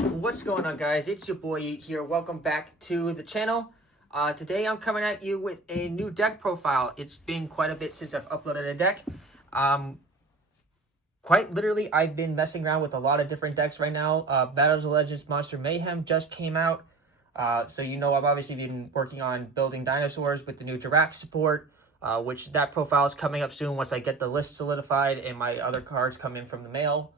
What's going on, guys? It's your boy Yeet here. Welcome back to the channel. Today I'm coming at you with a new deck profile. It's been quite a bit since I've uploaded a deck. Quite literally, I've been messing around with a lot of different decks right now. Battles of Legends Monster Mayhem just came out. So you know I've obviously been working on building dinosaurs with the new Dirac support, which that profile is coming up soon once I get the list solidified and my other cards come in from the mail.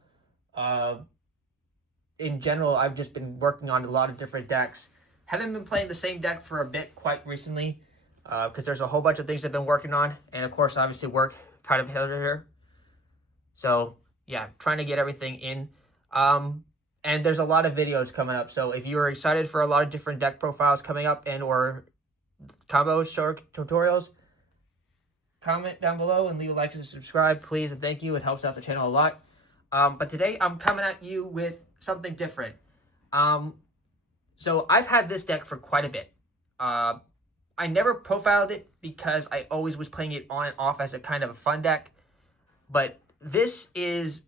In general, I've just been working on a lot of different decks. Haven't been playing the same deck for a bit quite recently, because there's a whole bunch of things I've been working on, and of course, obviously, work kind of here. So yeah, trying to get everything in. And there's a lot of videos coming up. So if you're excited for a lot of different deck profiles coming up and or combo short tutorials, comment down below and leave a like and subscribe, please, and thank you. It helps out the channel a lot. But today I'm coming at you with something different. So I've had this deck for quite a bit. I never profiled it because I always was playing it on and off as a kind of a fun deck. But this is,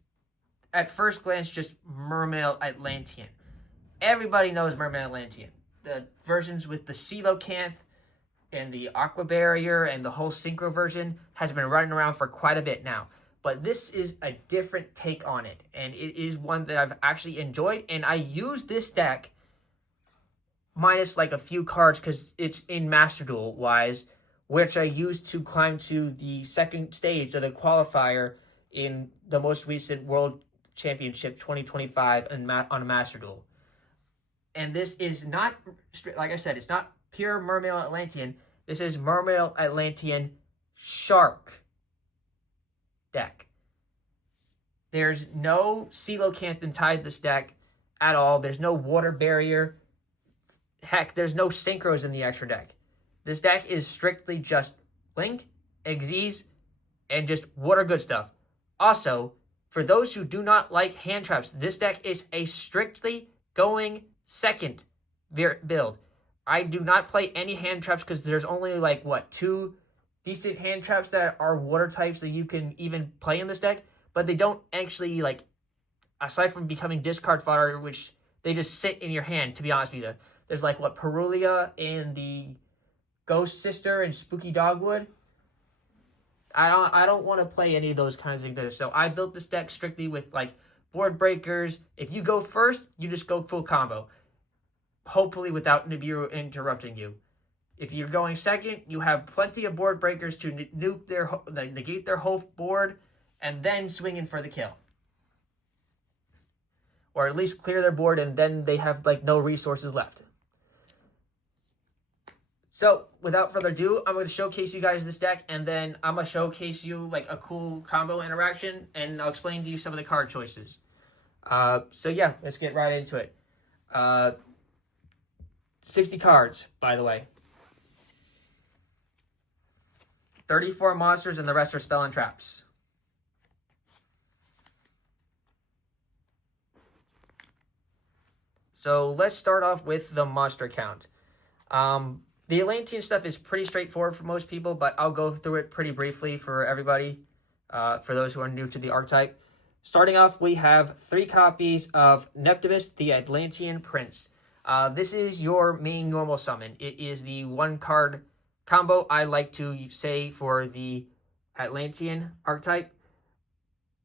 at first glance, just Mermail Atlantean. Everybody knows Mermail Atlantean. The versions with the coelacanth and the aqua barrier and the whole synchro version has been running around for quite a bit now. But this is a different take on it, and it is one that I've actually enjoyed, and I use this deck minus like a few cards because it's in Master Duel wise, which I used to climb to the second stage of the qualifier in the most recent World Championship 2025 on a Master Duel. And this is not, like I said, it's not pure Mermail Atlantean. This is Mermail Atlantean Shark deck. There's no coelacanth inside this deck at all. There's no water barrier. Heck, there's no synchros in the extra deck. This deck is strictly just Link, Xyz, and just water good stuff. Also, for those who do not like hand traps, this deck is a strictly going second build. I do not play any hand traps because there's only like, what, 2 decent hand traps that are water types that you can even play in this deck, but they don't actually, like, aside from becoming discard fodder, which they just sit in your hand, to be honest with you. There's like, what, Perulia and the Ghost Sister and Spooky Dogwood. I don't want to play any of those kinds of things. So I built this deck strictly with, like, board breakers. If you go first, you just go full combo. Hopefully without Nibiru interrupting you. If you're going second, you have plenty of board breakers to negate their whole board and then swing in for the kill. Or at least clear their board and then they have like no resources left. So without further ado, I'm going to showcase you guys this deck and then I'm going to showcase you like a cool combo interaction and I'll explain to you some of the card choices. So yeah, let's get right into it. 60 cards, by the way. 34 monsters and the rest are spell and traps. So let's start off with the monster count. The Atlantean stuff is pretty straightforward for most people, but I'll go through it pretty briefly for everybody, for those who are new to the archetype. Starting off, we have 3 copies of Neptibus, the Atlantean Prince. This is your main normal summon. It is the 1-card combo I like to say for the Atlantean archetype.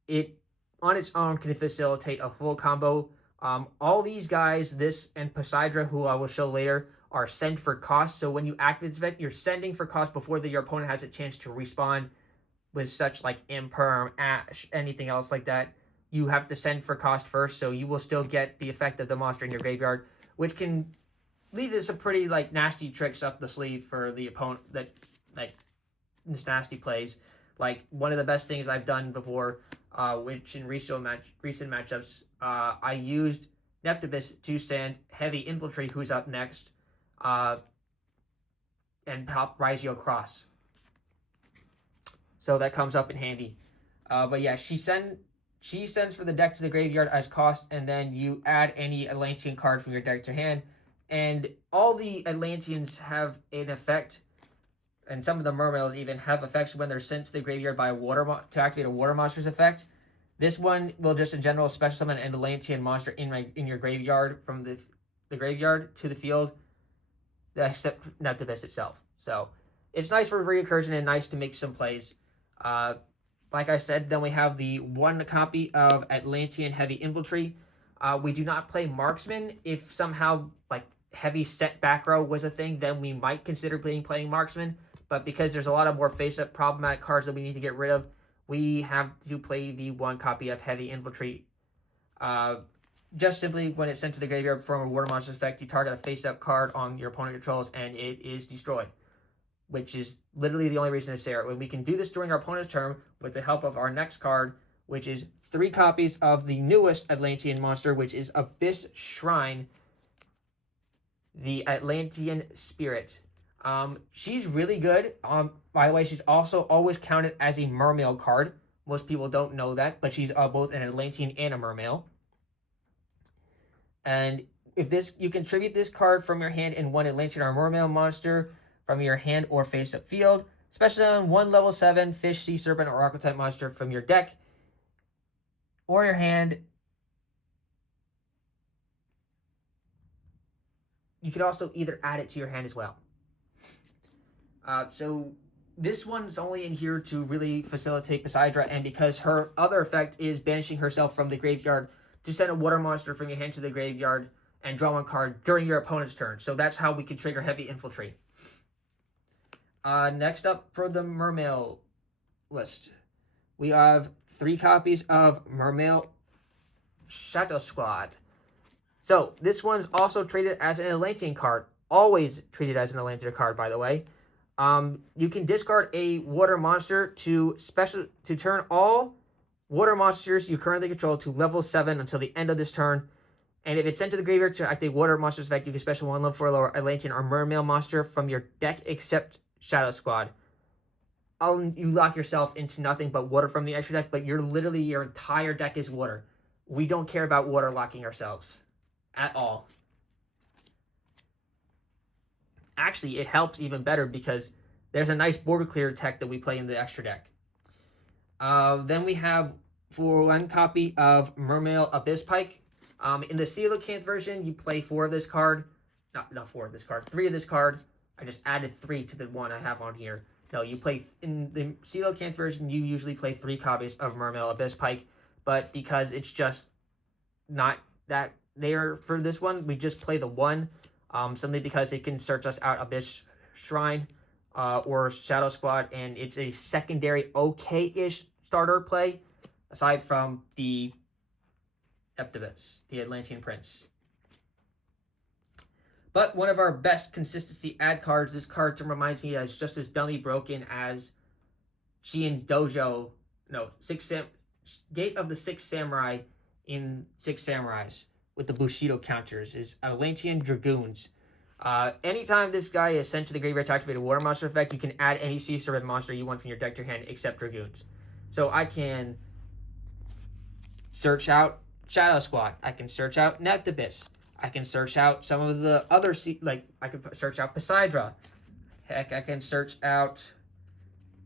It on its own can facilitate a full combo. All these guys, this and Poseidra, who I will show later, are send for cost. So when you activate this event, you're sending for cost before your opponent has a chance to respawn with such like Imperm, Ash, anything else like that. You have to send for cost first, so you will still get the effect of the monster in your graveyard, which can lead to some pretty like nasty tricks up the sleeve for the opponent that like this nasty plays. Like one of the best things I've done before, which in recent matchups, I used Neptibus to send Heavy Infiltrate, who's up next, and pop Rizio Cross. So that comes up in handy. But yeah, she sends for the deck to the graveyard as cost, and then you add any Atlantean card from your deck to hand. And all the Atlanteans have an effect, and some of the Mermails even have effects when they're sent to the graveyard by to activate a water monster's effect. This one will just in general special summon an Atlantean monster in your graveyard from the graveyard to the field, except not the best itself. So it's nice for recursion and nice to make some plays. Like I said, then we have the one copy of Atlantean Heavy Infantry. We do not play Marksman. If somehow like heavy set back row was a thing, then we might consider playing Marksman. But because there's a lot of more face-up problematic cards that we need to get rid of, we have to play the one copy of Heavy Infantry. Just simply, when it's sent to the graveyard from a Water Monster effect, you target a face-up card on your opponent controls, and it is destroyed. Which is literally the only reason it's there. When we can do this during our opponent's turn with the help of our next card, which is 3 copies of the newest Atlantean monster, which is Abyss Shrine, the Atlantean Spirit. She's really good. By the way, she's also always counted as a Mermail card. Most people don't know that, but she's both an Atlantean and a Mermail. And if this, you can tribute this card from your hand in one Atlantean or Mermail monster from your hand or face-up field, especially on one level 7 fish, sea serpent, or archetype monster from your deck or your hand. You could also either add it to your hand as well. So this one's only in here to really facilitate Poseidra, and because her other effect is banishing herself from the graveyard to send a water monster from your hand to the graveyard and draw one card during your opponent's turn. So that's how we can trigger Heavy Infiltrate. Next up for the Mermail list, we have 3 copies of Mermail Shadow Squad. So this one's also treated as an Atlantean card. Always treated as an Atlantean card, by the way. You can discard a water monster to turn all water monsters you currently control to level 7 until the end of this turn. And if it's sent to the graveyard to activate water monster's effect, you can special 1 level 4 lower Atlantean or Mermail monster from your deck except Shadow Squad. You lock yourself into nothing but water from the extra deck, but your entire deck is water. We don't care about water locking ourselves at all. Actually, it helps even better because there's a nice border clear tech that we play in the extra deck. Then we have for 1 copy of Mermail Abyss Pike. In the Coelacanth version, you play 4 of this card. Not 4 of this card, 3 of this card. I just added 3 to the one I have on here. No, you play in the Coelacanth version, you usually play 3 copies of Mermail Abyss Pike, but because it's just not that there for this one, we just play the 1. Simply because it can search us out Abyss Shrine or Shadow Squad, and it's a secondary okay-ish starter play, aside from the Eptabus, the Atlantean Prince. But one of our best consistency ad cards, this card reminds me is just as dummy broken as Gate of the Six Samurai in Six Samurais with the Bushido counters, is Atlantean Dragoons. Anytime this guy is sent to the graveyard to activate a water monster effect, you can add any sea serpent monster you want from your deck to your hand except Dragoons. So I can search out Shadow Squad. I can search out Neptibus. I can search out some of the other I could search out Poseidra. Heck, I can search out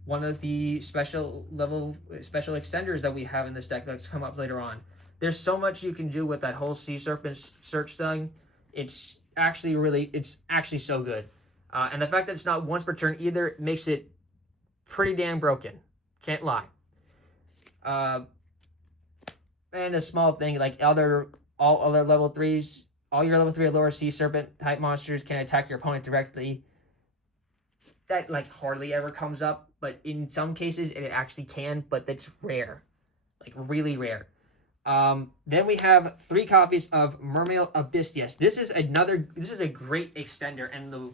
one of the special extenders that we have in this deck that's come up later on. There's so much you can do with that whole Sea Serpent search thing. It's actually so good. And the fact that it's not once per turn either makes it pretty damn broken. Can't lie. And a small thing, like all other level 3s, all your level 3 or lower Sea Serpent type monsters can attack your opponent directly. That hardly ever comes up, but in some cases it actually can, but that's rare. Really rare. Then we have 3 copies of Mermail Abysstius. This is a great extender, and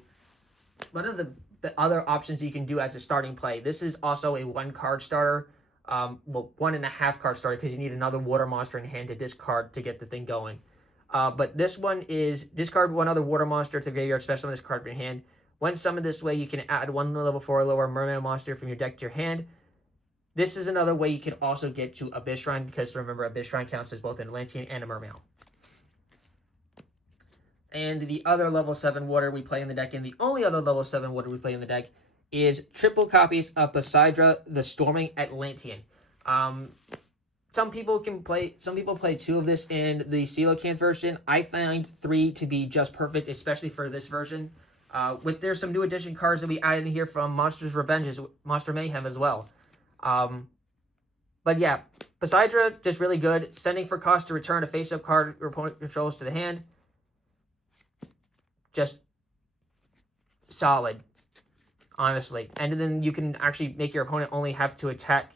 one of the other options you can do as a starting play. This is also a 1 card starter, 1.5 card starter, because you need another water monster in hand to discard to get the thing going. But this one is discard 1 other water monster to the graveyard, special on this card from your hand. When summoned this way, you can add 1 level 4 or lower Mermail monster from your deck to your hand. This is another way you can also get to Abyss Shrine, because remember, Abyss Shrine counts as both an Atlantean and a Mermail. And the other level 7 water we play in the deck, and the only other level 7 water we play in the deck, is triple copies of Poseidra, the Storming Atlantean. some people play 2 of this in the Coelacanth version. I find 3 to be just perfect, especially for this version. There's some new addition cards that we added in here from Monster's Revenge, Monster Mayhem as well. But yeah, Poseidra, just really good. Sending for cost to return a face-up card your opponent controls to the hand. Just solid, honestly. And then you can actually make your opponent only have to attack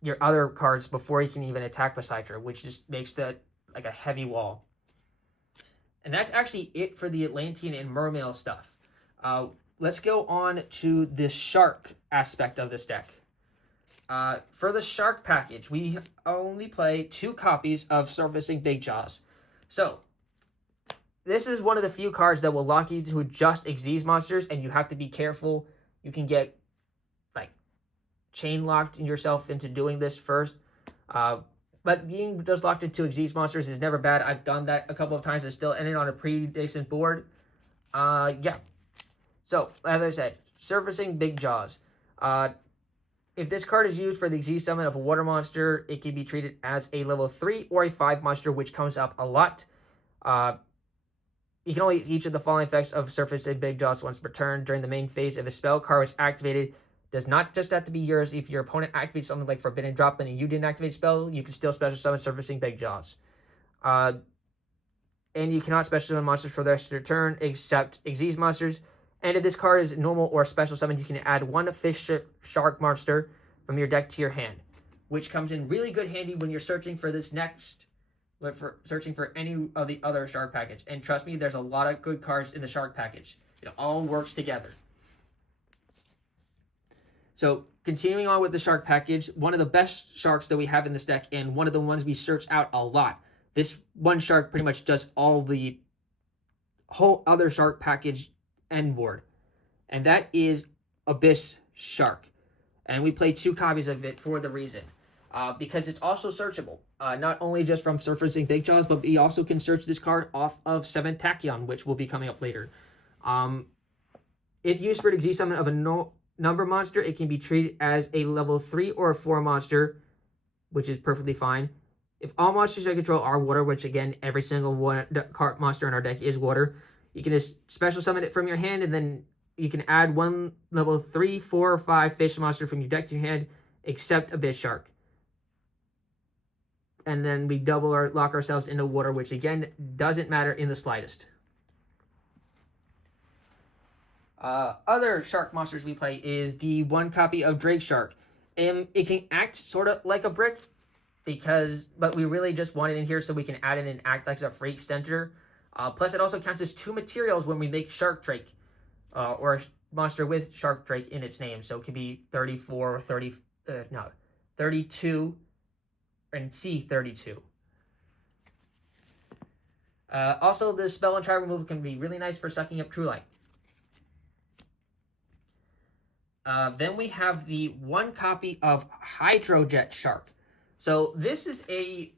your other cards before he can even attack Poseidra, which just makes that like a heavy wall. And that's actually it for the Atlantean and Mermail stuff. Let's go on to the shark aspect of this deck. For the shark package, we only play 2 copies of Surfacing Big Jaws. So, this is one of the few cards that will lock you to just Xyz monsters, and you have to be careful. You can get chain locked yourself into doing this first. But being just locked into Xyz monsters is never bad. I've done that a couple of times and still ended on a pretty decent board. Yeah. So, as I said, Surfacing Big Jaws. If this card is used for the Xyz summon of a water monster, it can be treated as a level 3 or a 5 monster, which comes up a lot. You can only use each of the following effects of Surfacing Big Jaws once per turn. During the main phase, if a spell card is activated, does not just have to be yours. If your opponent activates something like Forbidden Drop and you didn't activate a spell, you can still special summon Surfacing Big Jaws. And you cannot special summon monsters for the rest of your turn except Xyz monsters. And if this card is normal or special summon, you can add 1 fish shark monster from your deck to your hand, which comes in really good handy when you're searching for this next, searching for any of the other shark package. And trust me, there's a lot of good cards in the shark package. It all works together. So, continuing on with the shark package, one of the best sharks that we have in this deck, and one of the ones we search out a lot. This one shark pretty much does all the whole other shark package end board. And that is Abyss Shark. And we play 2 copies of it for the reason. Because it's also searchable. Not only just from Surfacing Big Jaws, but we also can search this card off of 7th Tachyon, which will be coming up later. If used for the Xyz summon of a number monster, it can be treated as a level 3 or a 4 monster, which is perfectly fine. If all monsters I control are water, which again, every single monster in our deck is water, you can just special summon it from your hand, and then you can add 1 level 3, 4, or 5 fish monster from your deck to your hand, except Abyss Shark. And then we lock ourselves into water, which again, doesn't matter in the slightest. Other shark monsters we play is the 1 copy of Drake Shark. It can act sort of like a brick, but we really just want it in here so we can add it and act like a free extender. Plus, it also counts as 2 materials when we make Shark Drake, or a monster with Shark Drake in its name. So it could be 34 or 32, and C32. Also, the spell and trap removal can be really nice for sucking up True Light. Then we have the 1 copy of Hydrojet Shark. So this is a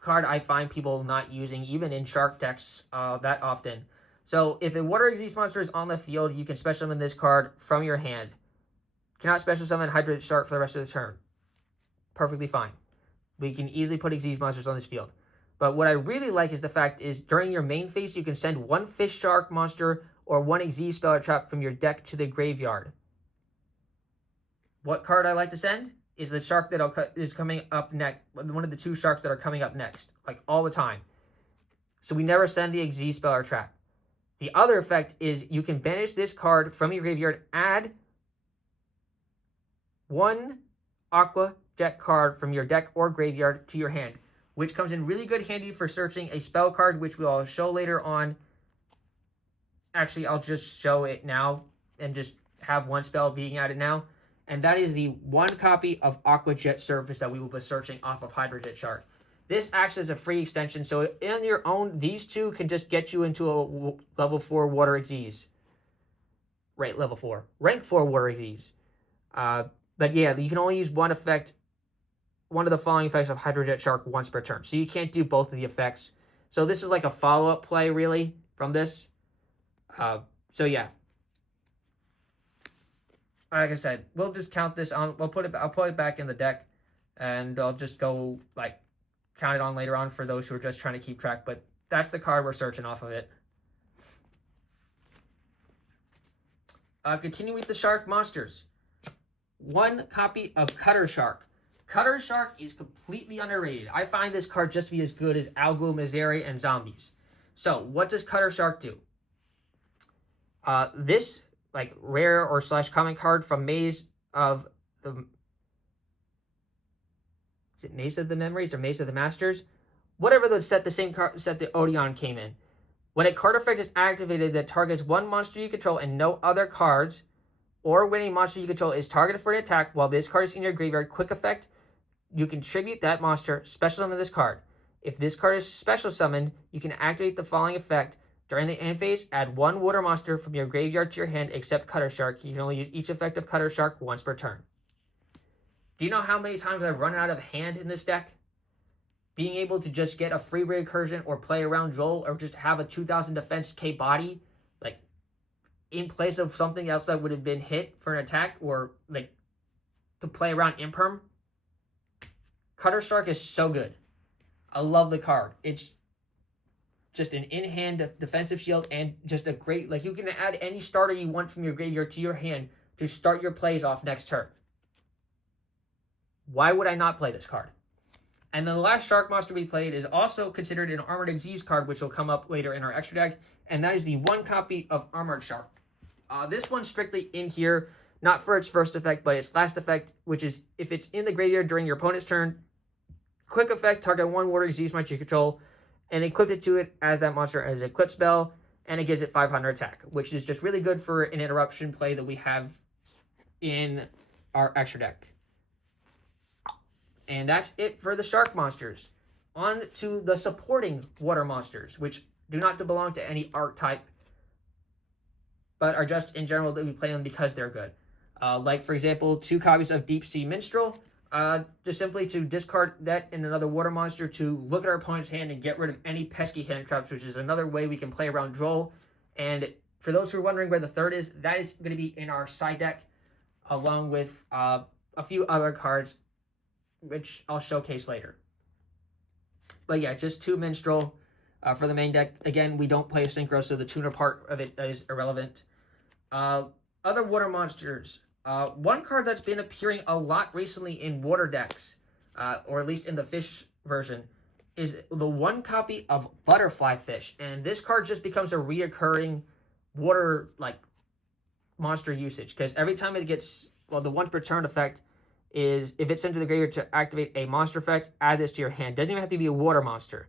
card I find people not using, even in shark decks, that often. So if a water Xyz monster is on the field, you can special summon this card from your hand. Cannot special summon Hydrojet Shark for the rest of the turn. Perfectly fine. We can easily put Xyz monsters on this field. But what I really like is the fact is during your main phase, you can send 1 fish shark monster or 1 Xyz spell or trap from your deck to the graveyard. What card I like to send is the shark that is coming up next. One of the 2 sharks that are coming up next, like all the time. So we never send the Xyz spell or trap. The other effect is you can banish this card from your graveyard, add 1 Aqua Jet card from your deck or graveyard to your hand, which comes in really good handy for searching a spell card, which we'll show later on. Actually, I'll just show it now and just have 1 spell being added now. And that is the 1 copy of Aqua Jet Surface that we will be searching off of Hydrojet Shark. This acts as a free extension, so in your own, these 2 can just get you into a level 4 water Xyz. Right, level 4. Rank 4 water Xyz. But yeah, you can only use 1 effect, 1 of the following effects of Hydrojet Shark once per turn. So you can't do both of the effects. So this is like a follow-up play, really, from this. So yeah. Like I said, we'll just count this on. I'll put it back in the deck, and I'll just go like count it on later on for those who are just trying to keep track. But that's the card we're searching off of it. Continue with the shark monsters. 1 copy of Cutter Shark. Cutter Shark is completely underrated. I find this card just to be as good as Algu, Mizeri, and Zombies. So, what does Cutter Shark do? This, like, rare or / common card from Maze of the... Is it Maze of the Memories or Maze of the Masters? Whatever the set the Odeon came in. When a card effect is activated that targets 1 monster you control and no other cards, or when a monster you control is targeted for an attack while this card is in your graveyard, quick effect, you can tribute that monster, special summon this card. If this card is special summoned, you can activate the following effect. During the end phase, add 1 water monster from your graveyard to your hand except Cutter Shark. You can only use each effect of Cutter Shark once per turn. Do you know how many times I've run out of hand in this deck? Being able to just get a free recursion or play around Joel or just have a 2000 defense K body, like, in place of something else that would have been hit for an attack or, like, to play around Imperm. Cutter Shark is so good. I love the card. It's just an in-hand defensive shield and just a great, like, you can add any starter you want from your graveyard to your hand to start your plays off next turn. Why would I not play this card? And then the last Shark monster we played is also considered an Armored Xyz card, which will come up later in our extra deck, and that is the 1 copy of Armored Shark. This one's strictly in here, not for its first effect, but its last effect, which is if it's in the graveyard during your opponent's turn, quick effect, target 1 Water Xyz monster you control, and equip it to it as that monster as an equip spell, and it gives it 500 attack, which is just really good for an interruption play that we have in our extra deck. And that's it for the Shark monsters. On to the supporting water monsters, which do not belong to any archetype, but are just in general that we play them because they're good. Like, for example, 2 copies of Deep Sea Minstrel, just simply to discard that and another water monster to look at our opponent's hand and get rid of any pesky hand traps, which is another way we can play around Droll. And for those who are wondering where the third is, that is going to be in our side deck, along with a few other cards, which I'll showcase later. But yeah, just 2 Minstrel for the main deck. Again, we don't play a Synchro, so the tuner part of it is irrelevant. Other water monsters. 1 card that's been appearing a lot recently in water decks, or at least in the fish version, is the 1 copy of Butterfly Fish. And this card just becomes a reoccurring water, like, monster usage. Because every time it gets, well, the 1 per turn effect is if it's sent to the graveyard to activate a monster effect, add this to your hand. Doesn't even have to be a water monster.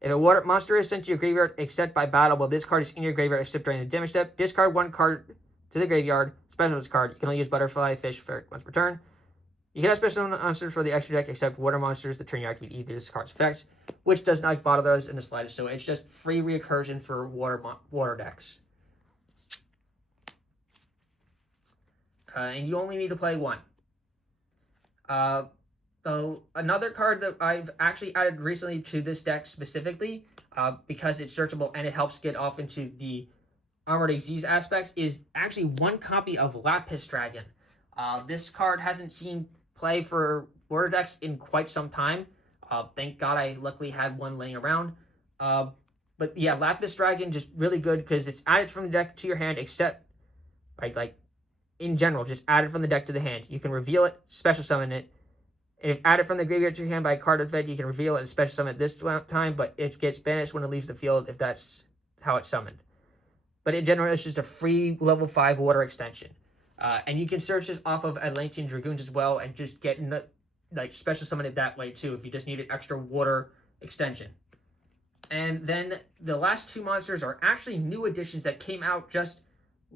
If a water monster is sent to your graveyard except by battle while this card is in your graveyard except during the damage step, discard 1 card to the graveyard, special this card. You can only use Butterfly Fish for once per turn. You cannot special monsters for the extra deck except water monsters the turn you activate either this card's effects, which does not bother those in the slightest, so it's just free reoccursion for water decks. And you only need to play 1. Another card that I've actually added recently to this deck specifically, because it's searchable and it helps get off into the Armored Xyz aspects, is actually 1 copy of Lapis Dragon. This card hasn't seen play for water decks in quite some time. Thank God I luckily had 1 laying around. But yeah, Lapis Dragon, just really good because it's added from the deck to your hand, except, right, like, in general, just add it from the deck to the hand. You can reveal it, special summon it. And if added from the graveyard to your hand by a card effect, you can reveal it and special summon it this time, but it gets banished when it leaves the field if that's how it's summoned. But in general, it's just a free level 5 water extension. And you can search this off of Atlantean Dragoons as well and just get, like, special summon it that way too if you just need an extra water extension. And then the last 2 monsters are actually new additions that came out just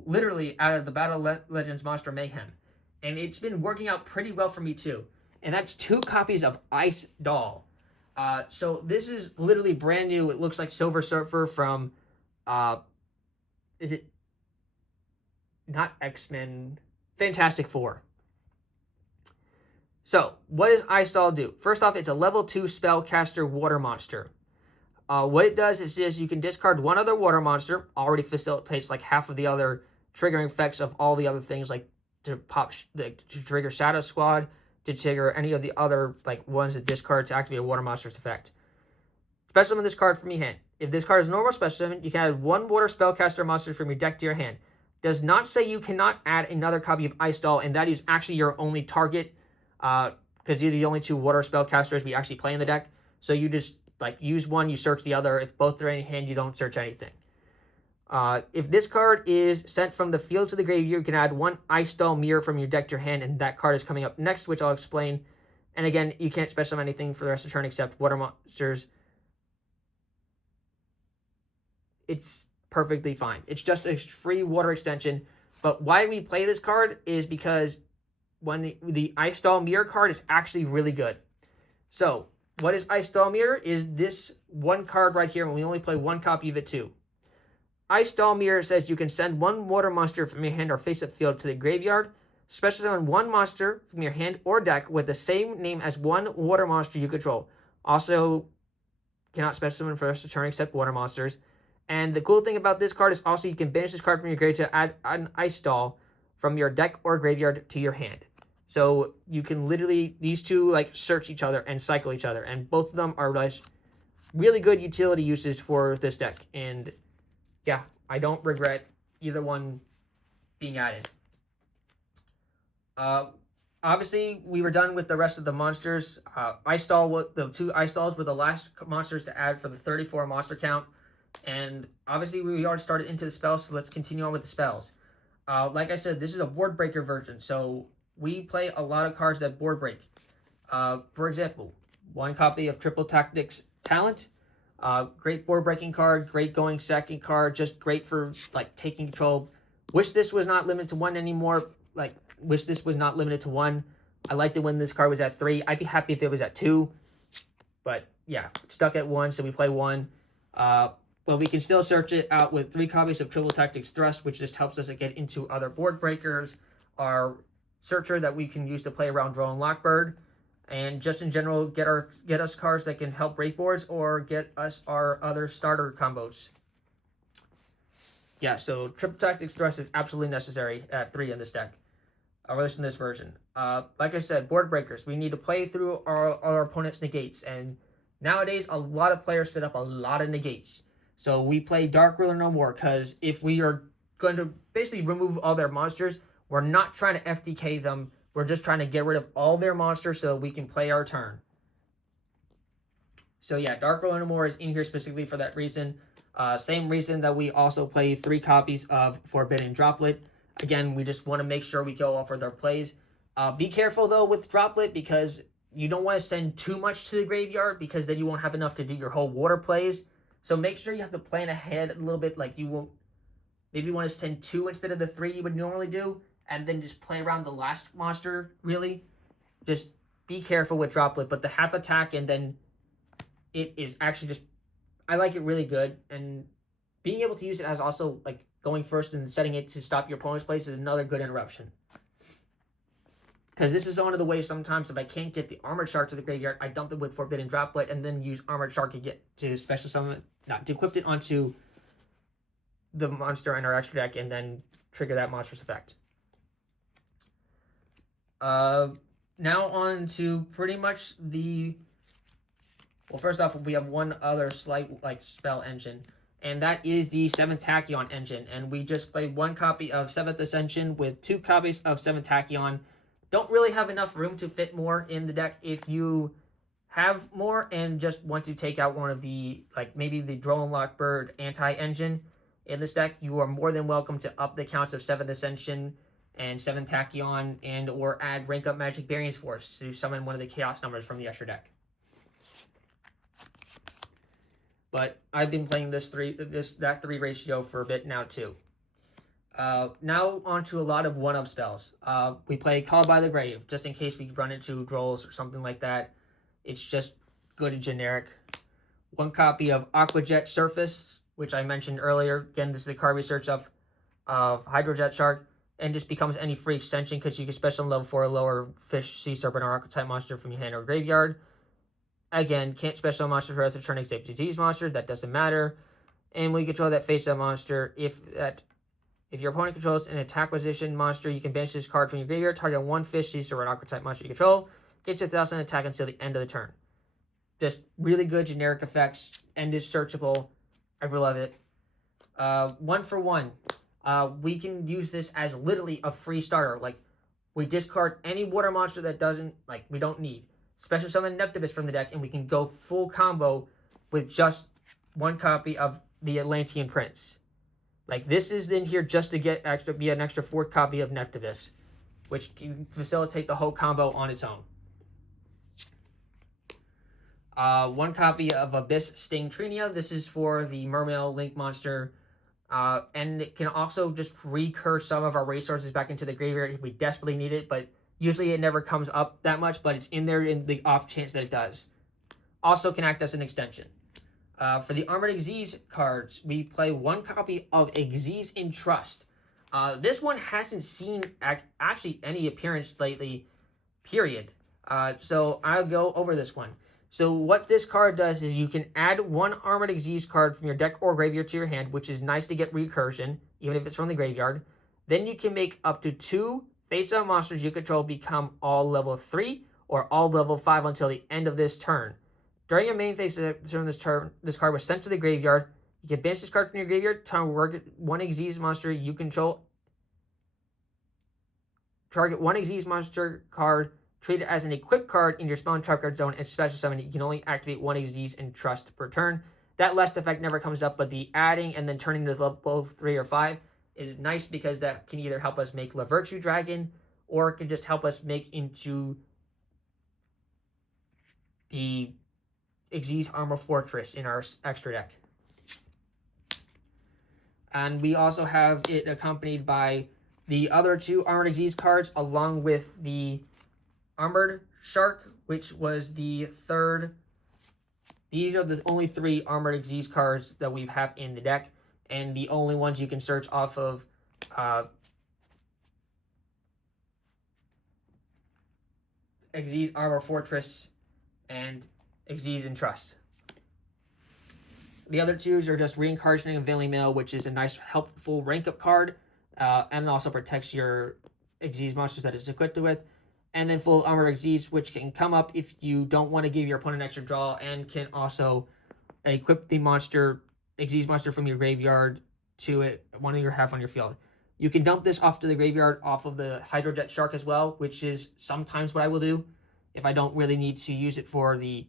literally out of the Battle Legends Monster Mayhem. And it's been working out pretty well for me too. And that's 2 copies of Ice Doll. So this is literally brand new. It looks like Silver Surfer from, is it not X-Men? Fantastic Four. So, what does Ice Doll do? First off, it's a level 2 spellcaster water monster. What it does is you can discard 1 other water monster. Already facilitates like half of the other triggering effects of all the other things, like to trigger Shadow Squad, to trigger any of the other like ones that discard to activate a water monster's effect. Special summon this card from your hand. If this card is a normal special summon, you can add 1 water spellcaster monster from your deck to your hand. Does not say you cannot add another copy of Ice Doll, and that is actually your only target, because you're the only 2 water spellcasters we actually play in the deck. So you just like use one, you search the other. If both are in your hand, you don't search anything. If this card is sent from the field to the graveyard, you can add 1 Ice Doll mirror from your deck to your hand, and that card is coming up next, which I'll explain. And again, you can't special summon anything for the rest of the turn except water monsters. It's perfectly fine. It's just a free water extension. But why we play this card is because when the Ice Doll mirror card is actually really good. So what is Ice Doll mirror? Is this one card right here, and we only play 1 copy of it too. Ice Doll mirror says you can send 1 water monster from your hand or face-up field to the graveyard. Special summon 1 monster from your hand or deck with the same name as 1 water monster you control. Also, cannot special summon for the rest of the turn except water monsters. And the cool thing about this card is also you can banish this card from your graveyard to add an Ice Doll from your deck or graveyard to your hand. So you can literally, these two like search each other and cycle each other. And both of them are like really good utility usage for this deck. And yeah, I don't regret either one being added. Obviously, we were done with the rest of the monsters. Ice Doll, the 2 Ice Dolls were the last monsters to add for the 34 monster count. And obviously, we already started into the spells, so let's continue on with the spells. Like I said, this is a board breaker version, so we play a lot of cards that board break. For example, 1 copy of Triple Tactics Talent. Great board breaking card, great going second card, just great for like taking control. Wish this was not limited to 1 anymore. Wish this was not limited to 1. I liked it when this card was at 3. I'd be happy if it was at 2. But yeah, stuck at 1, so we play 1. But we can still search it out with 3 copies of Triple Tactics Thrust, which just helps us to get into other board breakers. Our searcher that we can use to play around Drone Lockbird. And just in general, get us cards that can help break boards or get us our other starter combos. Yeah, so Triple Tactics Thrust is absolutely necessary at 3 in this deck. Or at least in this version. Like I said, board breakers. We need to play through our opponent's negates. And nowadays, a lot of players set up a lot of negates. So we play Dark Ruler no more, because if we are going to basically remove all their monsters, we're not trying to FDK them. We're just trying to get rid of all their monsters so we can play our turn. So yeah, Dark Ruler no more is in here specifically for that reason. Same reason that we also play 3 copies of Forbidden Droplet. Again, we just want to make sure we go off of their plays. Be careful though with Droplet, because you don't want to send too much to the graveyard, because then you won't have enough to do your whole water plays. So make sure you have to plan ahead a little bit. Like you won't, maybe you want to send 2 instead of the 3 you would normally do, and then just play around the last monster, really. Just be careful with Droplet, but the half attack, and then it is actually just, I like it really good. And being able to use it as also like going first and setting it to stop your opponent's plays is another good interruption. Because this is one of the ways sometimes if I can't get the Armored Shark to the graveyard, I dump it with Forbidden Droplet and then use Armored Shark to get to special summon, to equip it onto the monster in our extra deck and then trigger that monster's effect. Now on to pretty much the, well, first off, we have one other slight like spell engine, and that is the 7th Tachyon engine. And we just played 1 copy of 7th Ascension with 2 copies of 7th Tachyon. Don't really have enough room to fit more in the deck. If you have more and just want to take out one of the, like maybe the Drone Lockbird anti-engine in this deck, you are more than welcome to up the counts of 7th Ascension and 7th Tachyon, and or add Rank Up Magic Variance Force to summon one of the Chaos numbers from the extra deck. But I've been playing that 3 ratio for a bit now too. Now on to a lot of 1-of spells. We play Called by the Grave, just in case we run into Drolls or something like that. It's just good and generic. 1 copy of Aquajet Surface, which I mentioned earlier. Again, this is the card research of Hydrojet Shark, and just becomes any free extension because you can special level 4 or lower fish, sea serpent, or archetype monster from your hand or graveyard. Again, can't special monster for rest of turn except disease monster. That doesn't matter. And when you control that face-up monster, if If your opponent controls an attack position monster, you can banish this card from your graveyard. Target one fish, sees a red aqua type monster you control. Gets 1,000 attack until the end of the turn. Just really good generic effects. End is searchable. I really love it. 1 for 1. We can use this as literally a free starter. Like, we discard any water monster that we don't need. Special summon Neptibus from the deck, and we can go full combo with just one copy of the Atlantean Prince. Like, this is in here just to be an extra 4th copy of Neptibus, which can facilitate the whole combo on its own. 1 copy of Abyss Sting Trinia. This is for the Mermail Link monster. And it can also just recurse some of our resources back into the graveyard if we desperately need it, but usually it never comes up that much, but it's in there in the off chance that it does. Also can act as an extension. For the Armored Xyz cards, we play 1 copy of Xyz in Trust. This one hasn't seen actually any appearance lately, period. So I'll go over this one. So what this card does is you can add 1 Armored Xyz card from your deck or graveyard to your hand, which is nice to get recursion, even if it's from the graveyard. Then you can make up to 2 face-up monsters you control become all level 3 or all level 5 until the end of this turn. During your main phase during this turn, this card was sent to the graveyard. You can banish this card from your graveyard, target 1 Xyz monster you control. Target 1 Xyz monster card, treat it as an equipped card in your spell and trap card zone, and special summon it. You can only activate 1 Xyz and Trust per turn. That last effect never comes up, but the adding and then turning to level 3 or 5 is nice because that can either help us make La Virtue Dragon, or it can just help us make into the Xyz Armor Fortress in our extra deck. And we also have it accompanied by the other 2 Armored Xyz cards, along with the Armored Shark, which was the 3rd. These are the only 3 Armored Xyz cards that we have in the deck, and the only ones you can search off of Xyz Armor Fortress and Xyz and Trust. The other 2s are just Reincarnating Unveiling Mail, which is a nice, helpful rank-up card, and also protects your Xyz monsters that it's equipped with. And then Full Armored Xyz, which can come up if you don't want to give your opponent an extra draw, and can also equip the Xyz monster from your graveyard to it, one of your half on your field. You can dump this off to the graveyard off of the Hydrojet Shark as well, which is sometimes what I will do if I don't really need to use it for the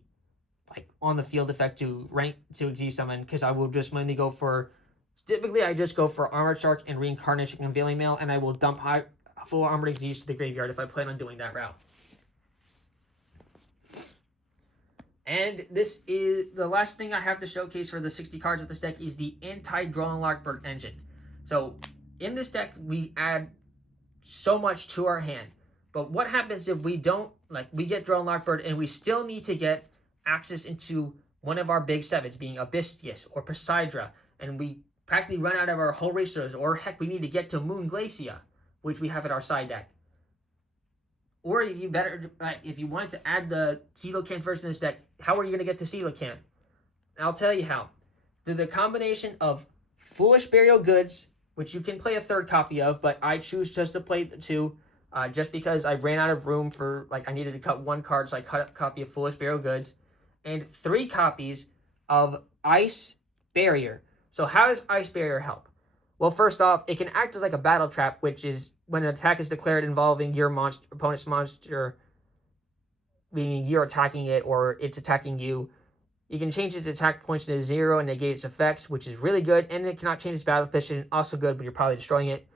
on the field effect to Xyz summon, because I will just mainly go for, typically I just go for Armored Shark and Reincarnation Unveiling Mail, and I will dump Full Armored Xyz to the graveyard if I plan on doing that route. And this is the last thing I have to showcase for the 60 cards of this deck is the anti-Drone Lockbird engine. So in this deck, we add so much to our hand. But what happens if we don't, we get Drone Lockbird and we still need to get access into one of our big 7s, being Abystius or Poseidra, and we practically run out of our whole resources, or heck, we need to get to Moon Glacia, which we have at our side deck. Or if you wanted to add the Coelacanth version of this deck, how are you going to get to Coelacanth? I'll tell you how. Through the combination of Foolish Burial Goods, which you can play a 3rd copy of, but I choose just to play the 2, just because I ran out of room for, I needed to cut 1 card, so I cut a copy of Foolish Burial Goods, and 3 copies of Ice Barrier. So how does Ice Barrier help? Well, first off, it can act as a battle trap, which is when an attack is declared involving your opponent's monster, meaning you're attacking it or it's attacking you. You can change its attack points to 0 and negate its effects, which is really good, and it cannot change its battle position, also good, but you're probably destroying it.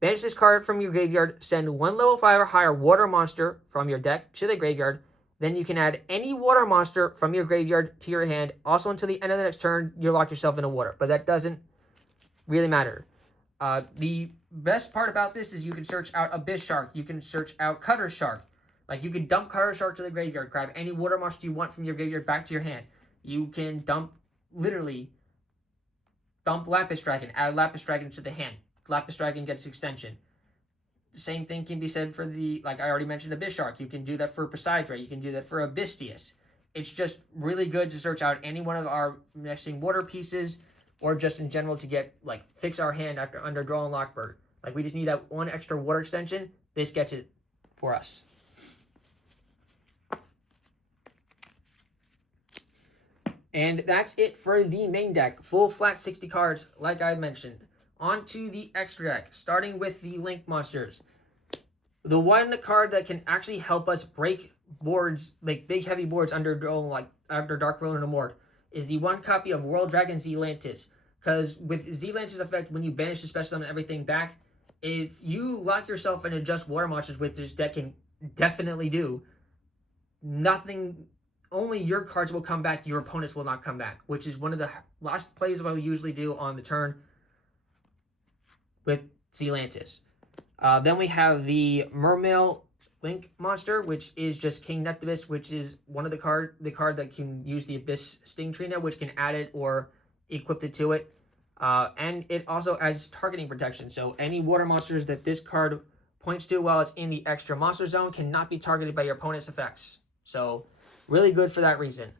Banish this card from your graveyard, send 1 level 5 or higher water monster from your deck to the graveyard. Then you can add any water monster from your graveyard to your hand. Also, until the end of the next turn, you lock yourself into water. But that doesn't really matter. The best part about this is you can search out Abyss Shark. You can search out Cutter Shark. You can dump Cutter Shark to the graveyard. Grab any water monster you want from your graveyard back to your hand. You can literally dump Lapis Dragon. Add Lapis Dragon to the hand. Lapis Dragon gets extension. The same thing can be said for I already mentioned, Abyss Shark. You can do that for Poseidra. You can do that for Abystius. It's just really good to search out any one of our missing water pieces or just in general to get, like, fix our hand after underdraw and Lockbird. Like, we just need that one extra water extension. This gets it for us. And that's it for the main deck. Full flat 60 cards, like I mentioned. On to the extra deck, starting with the Link Monsters. The one card that can actually help us break boards, like big heavy boards under Dark Ruler No More, is the one copy of World Dragon Zealantis. Because with Zealantis effect, when you banish the special summon everything back, if you lock yourself into just water monsters, which this deck can definitely do, only your cards will come back, your opponents will not come back, which is one of the last plays that I usually do on the turn with Zealantis. Then we have the Mermail Link monster, which is just King Neptibus, which is one of the card that can use the Abyss Sting Trina, which can add it or equip it to it. And it also adds targeting protection. So any water monsters that this card points to while it's in the extra monster zone cannot be targeted by your opponent's effects. So really good for that reason.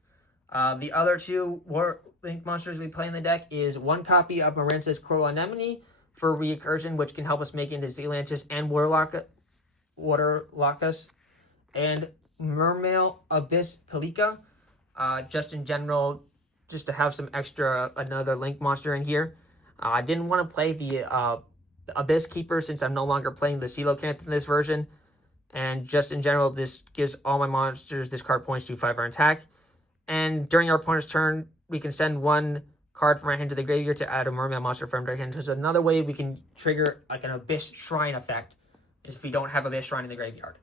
The other two Water Link monsters we play in the deck is one copy of Marance's Coral Anemone for Recursion, which can help us make into Zealantis and Water Locus, and Mermail Abyss Kalika, just in general, just to have some extra, another Link monster in here. I didn't want to play the Abyss Keeper since I'm no longer playing the Coelacanth in this version, and just in general, this gives all my monsters this card points to 5 attack, and during our opponent's turn, we can send one card from our hand to the graveyard to add a Mermail monster from our hand. There's another way we can trigger like an Abyss Shrine effect if we don't have Abyss Shrine in the graveyard.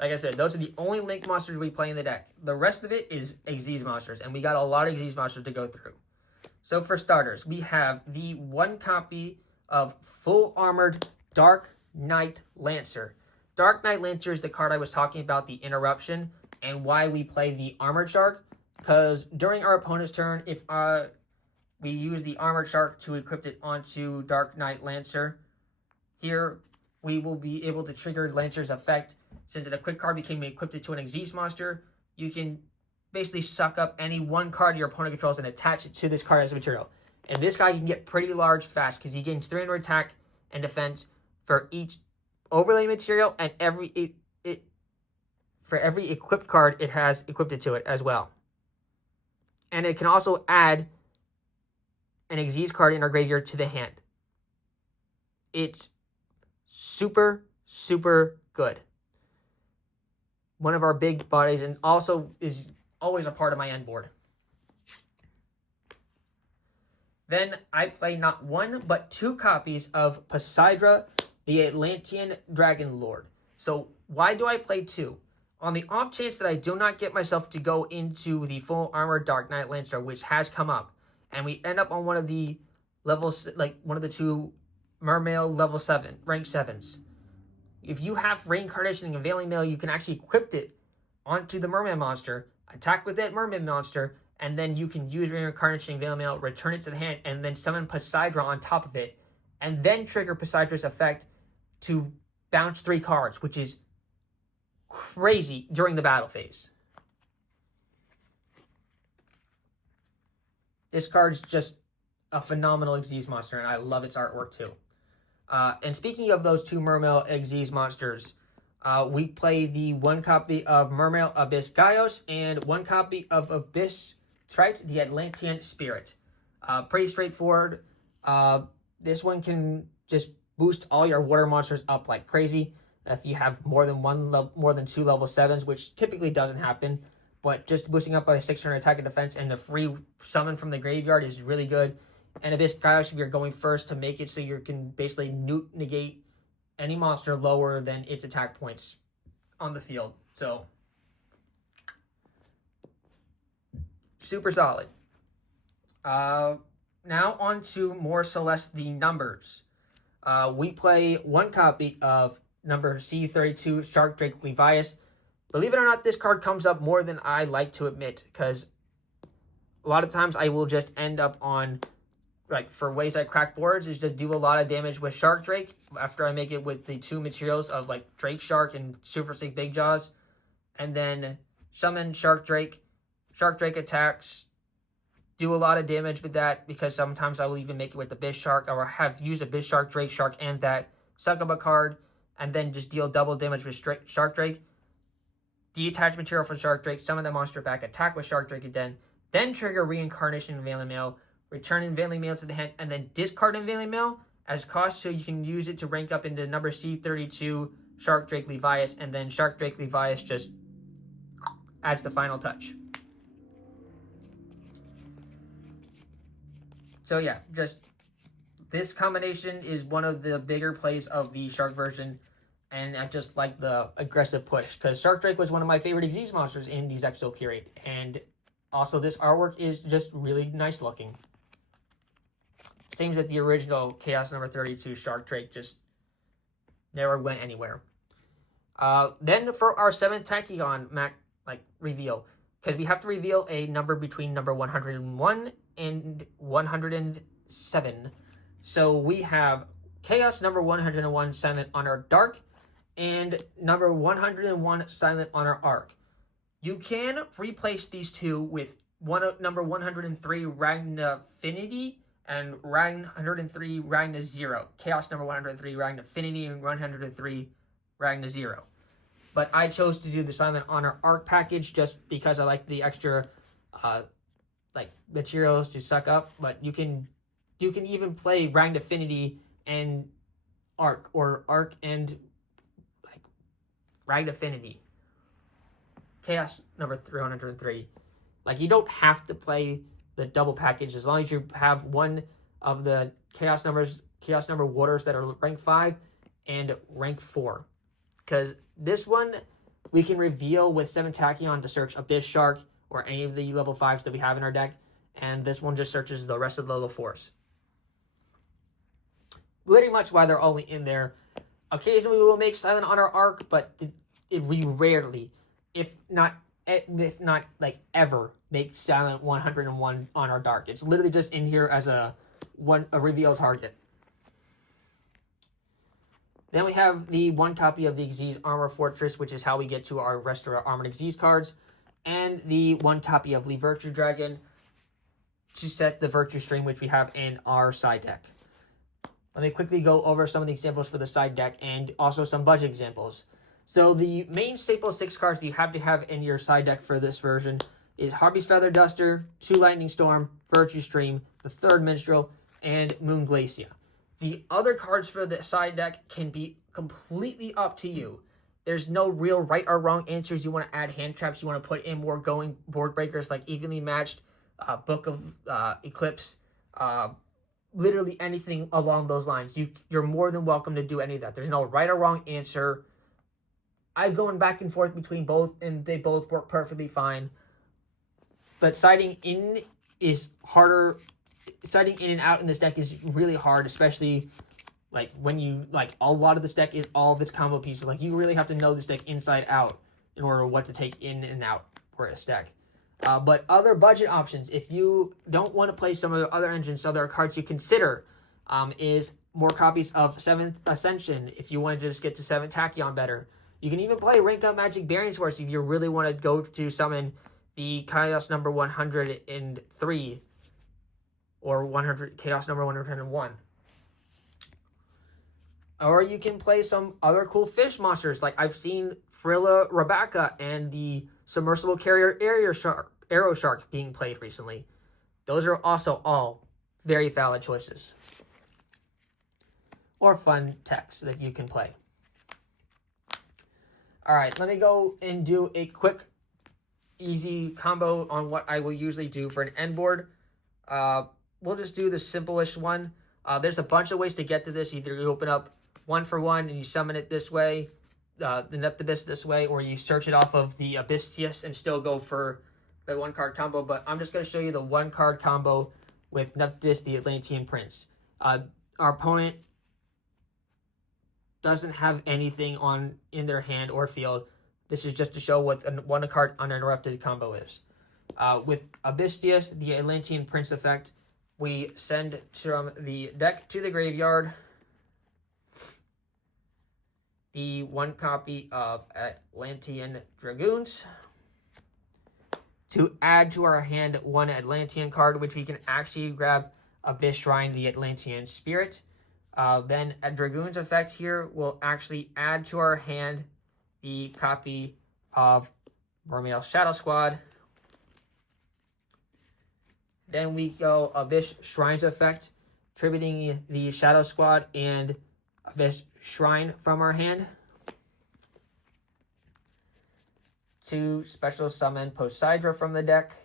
Like I said, those are the only Link monsters we play in the deck. The rest of it is Xyz monsters, and we got a lot of Xyz monsters to go through. So for starters, we have the one copy of Full Armored Dark Knight Lancer. Dark Knight Lancer is the card I was talking about, the interruption, and why we play the Armored Shark. Because during our opponent's turn, if we use the Armored Shark to equip it onto Dark Knight Lancer, here we will be able to trigger Lancer's effect. Since a quick card became equipped to an Xyz monster, you can basically suck up any one card your opponent controls and attach it to this card as a material. And this guy can get pretty large fast because he gains 300 attack and defense for each overlay material, and for every equipped card it has equipped to it as well. And it can also add an Xyz card in our graveyard to the hand. It's super, super good. One of our big bodies, and also is always a part of my end board. Then I play not one, but 2 copies of Poseidra, the Atlantean Dragon Lord. So why do I play 2? On the off chance that I do not get myself to go into the Full Armored Dark Knight Lancer, which has come up, and we end up on one of the levels, like one of the 2 Mermail level 7, rank 7s. If you have Reincarnation and Unveiling Mail, you can actually equip it onto the Mermail monster, attack with that Mermail monster, and then you can use Reincarnation and Unveiling Mail, return it to the hand, and then summon Poseidra on top of it, and then trigger Poseidra's effect to bounce 3 cards, which is crazy during the battle phase. This card's just a phenomenal Xyz monster, and I love its artwork too. And speaking of those 2 Mermail Xyz monsters, we play the one copy of Mermail Abyss Gaios and one copy of Abyss Trite, the Atlantean Spirit. Pretty straightforward. This one can just boost all your water monsters up like crazy. If you have more than 2 level 7s, which typically doesn't happen, but just boosting up by 600 attack and defense and the free summon from the graveyard is really good. And Abyss Gaios, if you're going first to make it so you can basically negate any monster lower than its attack points on the field. So, super solid. Now on to more Celeste the numbers. We play one copy of number C32, Shark Drake Levias. Believe it or not, this card comes up more than I like to admit, because a lot of times I will just end up on, like, for ways I crack boards, is just do a lot of damage with Shark Drake after I make it with the 2 materials of, like, Drake Shark and Super Sick Big Jaws, and then summon Shark Drake. Shark Drake attacks, do a lot of damage with that, because sometimes I will even make it with the Bish Shark, or have used a Bish Shark, Drake Shark, and that Succubus card, and then just deal double damage with Shark Drake. Detach material from Shark Drake, summon the monster back, attack with Shark Drake again, then trigger Reincarnation Unveiling Mail, return Unveiling Mail to the hand, and then discard Unveiling Mail as cost, so you can use it to rank up into number C32 Shark Drake Levias, and then Shark Drake Levias just adds the final touch. So yeah, just this combination is one of the bigger plays of the Shark version, and I just like the aggressive push, because Shark Drake was one of my favorite Xyz monsters in the Zexo period, and also this artwork is just really nice looking. Seems that the original Chaos number 32 Shark Drake just never went anywhere. Then for our 7th Tachyon reveal, because we have to reveal a number between number 101 and 107. So we have Chaos number 101 Silent Honor Dark, and number 101 Silent Honor Arc. You can replace these two with number 103 Ragnafinity and 103 Ragna Zero. Chaos number 103 Ragnafinity and 103 Ragna Zero. But I chose to do the Silent Honor Arc package just because I like the extra materials to suck up. But you can even play Ragnafinity and Arc, or Arc and Ragnafinity. Chaos number 303. You don't have to play the double package as long as you have one of the Chaos number waters that are rank 5 and rank 4. Because this one we can reveal with 7 Tachyon to search Abyss Shark or any of the level 5s that we have in our deck, and this one just searches the rest of the level 4s. Pretty much why they're only in there. Occasionally we will make Silent Honor Arc, but we rarely, if not ever, make Silent 101 Honor Dark. It's literally just in here as a reveal target. Then we have the one copy of the Xyz Armor Fortress, which is how we get to our rest of our Armored Xyz cards, and the one copy of Lee Virtue Dragon to set the Virtue Stream, which we have in our side deck. Let me quickly go over some of the examples for the side deck and also some budget examples. So the main staple 6 cards that you have to have in your side deck for this version is Harpy's Feather Duster, 2 Lightning Storm, Virtue Stream, the 3rd Minstrel, and Moon Glacia. The other cards for the side deck can be completely up to you. There's no real right or wrong answers. You want to add hand traps, you want to put in more going board breakers like Evenly Matched, Book of Eclipse, literally anything along those lines. You're more than welcome to do any of that. There's no right or wrong answer. I'm going back and forth between both, and they both work perfectly fine. But siding in is harder. Siding in and out in this deck is really hard, especially when you a lot of this deck is all of its combo pieces. You really have to know this deck inside out in order what to take in and out for a deck. But other budget options, if you don't want to play some of the other engines, other cards you consider is more copies of 7th Ascension if you want to just get to 7th Tachyon better. You can even play Rank Up Magic Bearing Source if you really want to go to summon the Chaos number 103 or Chaos number 101. Or you can play some other cool fish monsters. I've seen Frilla Rebecca and the Submersible Carrier Arrow Shark being played recently. Those are also all very valid choices. Or fun techs that you can play. Alright, let me go and do a quick, easy combo on what I will usually do for an end board. We'll just do the simplest one. There's a bunch of ways to get to this. Either you open up 1 for 1 and you summon it this way, the Neptibus this way, or you search it off of the Abysstius and still go for the 1-card combo. But I'm just going to show you the 1-card combo with Neptibus, the Atlantean Prince. Our opponent doesn't have anything in their hand or field. This is just to show what a 1-card uninterrupted combo is. With Abysstius, the Atlantean Prince effect, we send from the deck to the graveyard the 1 copy of Atlantean Dragoons. to add to our hand one Atlantean card, which we can actually grab Abyss Shrine, the Atlantean Spirit. Then a Dragoon's effect here will actually add to our hand the copy of Mermail Shadow Squad. Then we go Abyss Shrine's effect, tributing the Shadow Squad and Abyss Shrine from our hand. To special summon Poseidra from the deck.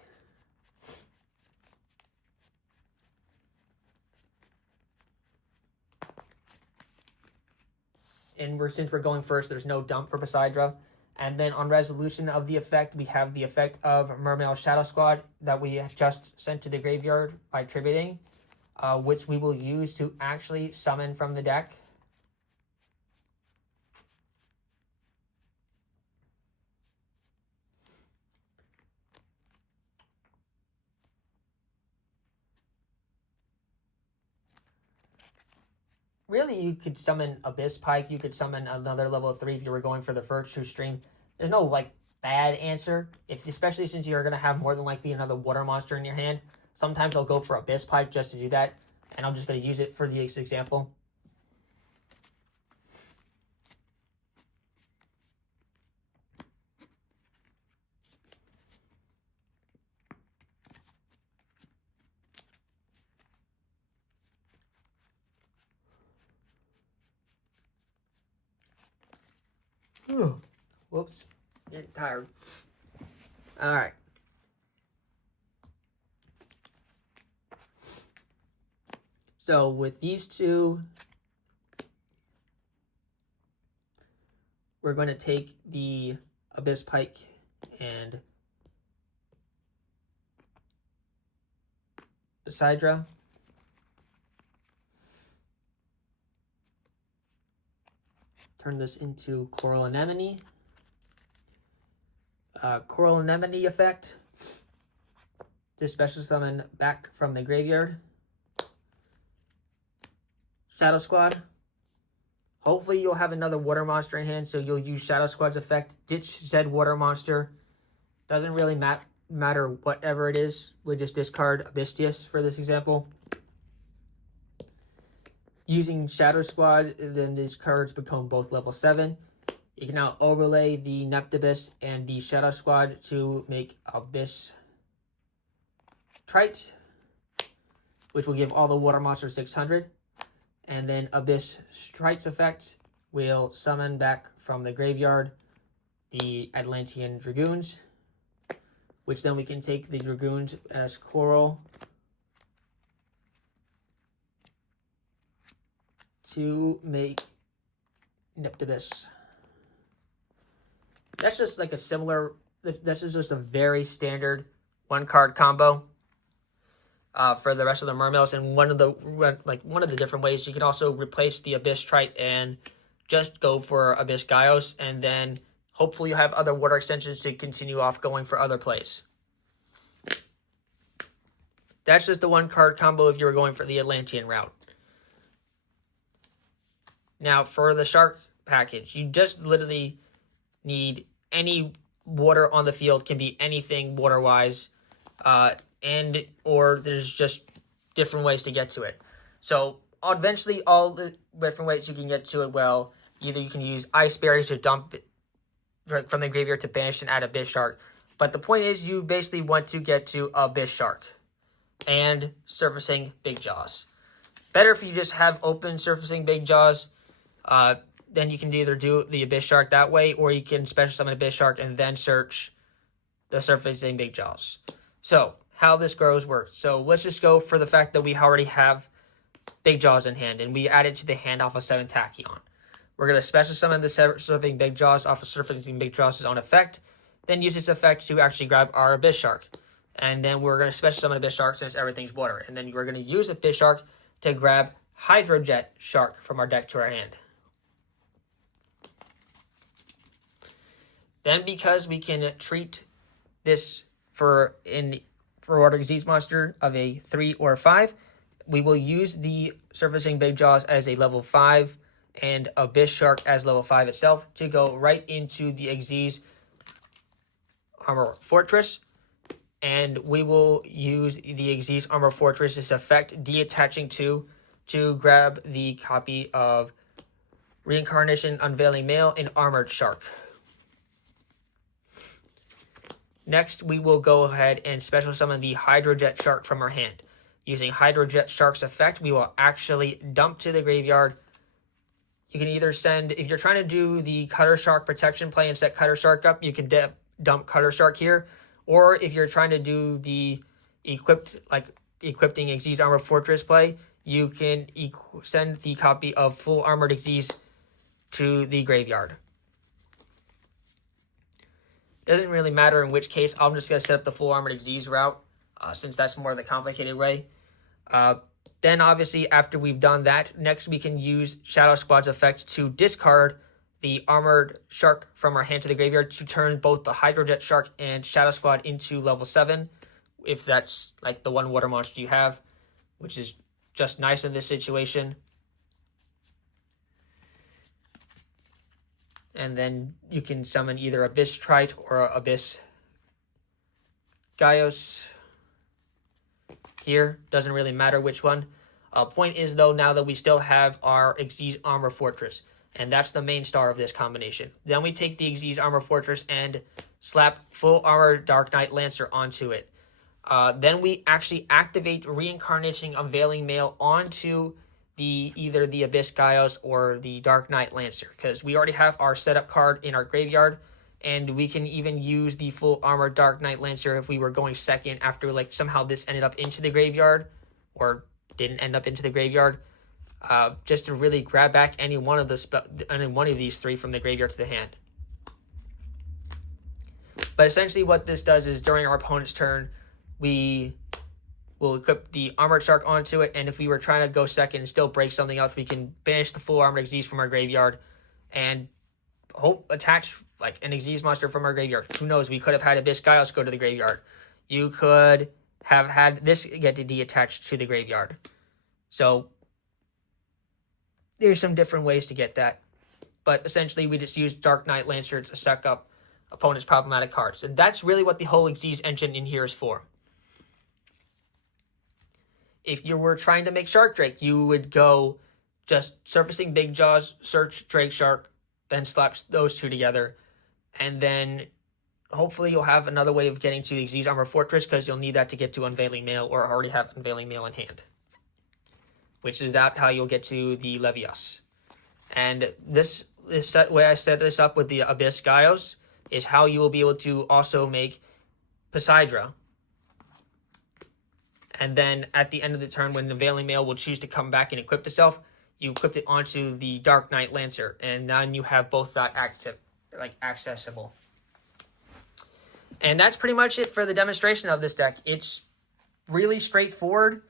And since we're going first, there's no dump for Poseidra. And then on resolution of the effect, we have the effect of Mermail Shadow Squad that we have just sent to the graveyard by tributing, which we will use to actually summon from the deck. Really, you could summon Abyss Pike. You could summon another level 3 if you were going for the Virtue Stream. There's no, like, bad answer, especially since you're going to have more than likely another water monster in your hand. Sometimes I'll go for Abyss Pike just to do that, and I'm just going to use it for this example. Whoops, getting tired. All right. So with these two, we're going to take the Abyss Pike and Poseidra. Turn this into Coral Anemone. Coral Anemone effect to special summon back from the graveyard. Shadow Squad. Hopefully you'll have another water monster in hand, so you'll use Shadow Squad's effect. Ditch said water monster. Doesn't really matter whatever it is. We just discard Abystius for this example. Using Shadow Squad, then these cards become both level 7. You can now overlay the Neptibus and the Shadow Squad to make Abyss Trite, which will give all the water monsters 600. And then Abyss Trite's effect will summon back from the graveyard the Atlantean Dragoons, which then we can take the Dragoons as coral to make Neptibus. That's just like a similar, this is just a very standard one card combo for the rest of the Mermails. And one of the different ways, you can also replace the Abyss Trite and just go for Abyss Gaios, and then hopefully you'll have other water extensions to continue off going for other plays. That's just the one card combo if you were going for the Atlantean route. Now, for the shark package, you just literally need any water on the field. Can be anything water-wise, or there's just different ways to get to it. So, eventually, all the different ways you can get to it, well, either you can use Ice Berries to dump it from the graveyard to banish and add Abyss Shark. But the point is, you basically want to get to Abyss Shark and surfacing Big Jaws. Better if you just have open surfacing Big Jaws. Then you can either do the Abyss Shark that way, or you can special summon Abyss Shark and then search the surfacing Big Jaws. So, how this works. So, let's just go for the fact that we already have Big Jaws in hand, and we add it to the hand off of 7 Tachyon. We're going to special summon the surfacing Big Jaws off of surfacing Big Jaws' own effect, then use its effect to actually grab our Abyss Shark. And then we're going to special summon Abyss Shark since everything's water. And then we're going to use Abyss Shark to grab Hydrojet Shark from our deck to our hand. Then, because we can treat this for Water Disease Monster of a 3 or 5, we will use the Surfacing Big Jaws as a level 5 and Abyss Shark as level 5 itself to go right into the Xyz Armor Fortress. and we will use the Xyz Armor Fortress's effect deattaching to grab the copy of Reincarnation Unveiling Mail and Armored Shark. Next, we will go ahead and special summon the Hydrojet Shark from our hand. Using Hydrojet Shark's effect, we will actually dump to the graveyard. You can either send, if you're trying to do the Cutter Shark protection play and set Cutter Shark up, you can dump Cutter Shark here. Or if you're trying to do the equipping Xyz Armor Fortress play, you can send the copy of Full Armored Xyz to the graveyard. Doesn't really matter in which case. I'm just going to set up the Full Armored Xyz route, since that's more the complicated way. Then, obviously, after we've done that, next we can use Shadow Squad's effect to discard the Armored Shark from our hand to the graveyard to turn both the Hydrojet Shark and Shadow Squad into level 7, if that's like the one water monster you have, which is just nice in this situation. And then you can summon either Abyss Trite or Abyss Gaios. Here, doesn't really matter which one. Point is, though, now that we still have our Xyz Armor Fortress, and that's the main star of this combination. Then we take the Xyz Armor Fortress and slap Full Armor Dark Knight Lancer onto it. Then we actually activate Reincarnation Unveiling Mail onto either the Abyss Gaios or the Dark Knight Lancer, because we already have our setup card in our graveyard, and we can even use the Full Armor Dark Knight Lancer if we were going second after somehow this ended up into the graveyard, or didn't end up into the graveyard, just to really grab back any one of these three from the graveyard to the hand. But essentially what this does is during our opponent's turn, we will equip the Armored Shark onto it, and if we were trying to go second and still break something else, we can banish the Full Armored Xyz from our graveyard and attach an Xyz monster from our graveyard. Who knows, we could have had Abyss Gaios go to the graveyard. You could have had this get deattached to the graveyard. So there's some different ways to get that. But essentially we just use Dark Knight Lancer to suck up opponent's problematic cards. And that's really what the whole Xyz engine in here is for. If you were trying to make Shark Drake, you would go just surfacing Big Jaws, search Drake Shark, then slap those two together. And then hopefully you'll have another way of getting to the Xyz Armor Fortress, because you'll need that to get to Unveiling Mail, or already have Unveiling Mail in hand, which is how you'll get to the Levios. And this way I set this up with the Abyss Gaios is how you will be able to also make Poseidra. And then at the end of the turn, when Unveiling Mail will choose to come back and equip itself, you equipped it onto the Dark Knight Lancer, and then you have both that accessible. And that's pretty much it for the demonstration of this deck. It's really straightforward.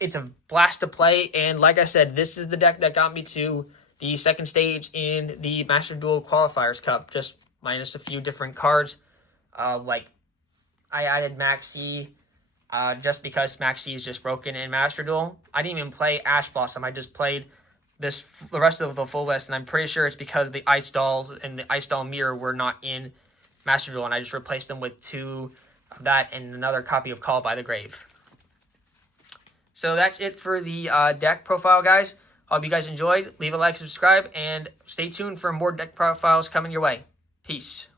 It's a blast to play, and like I said, this is the deck that got me to the second stage in the Master Duel Qualifiers Cup, just minus a few different cards. I added Maxi, just because Maxi is just broken in Master Duel. I didn't even play Ash Blossom. I just played the rest of the full list, and I'm pretty sure it's because the Ice Dolls and the Ice Doll Mirror were not in Master Duel, and I just replaced them with 2 of that and another copy of Call by the Grave. So that's it for the deck profile, guys. Hope you guys enjoyed. Leave a like, subscribe, and stay tuned for more deck profiles coming your way. Peace.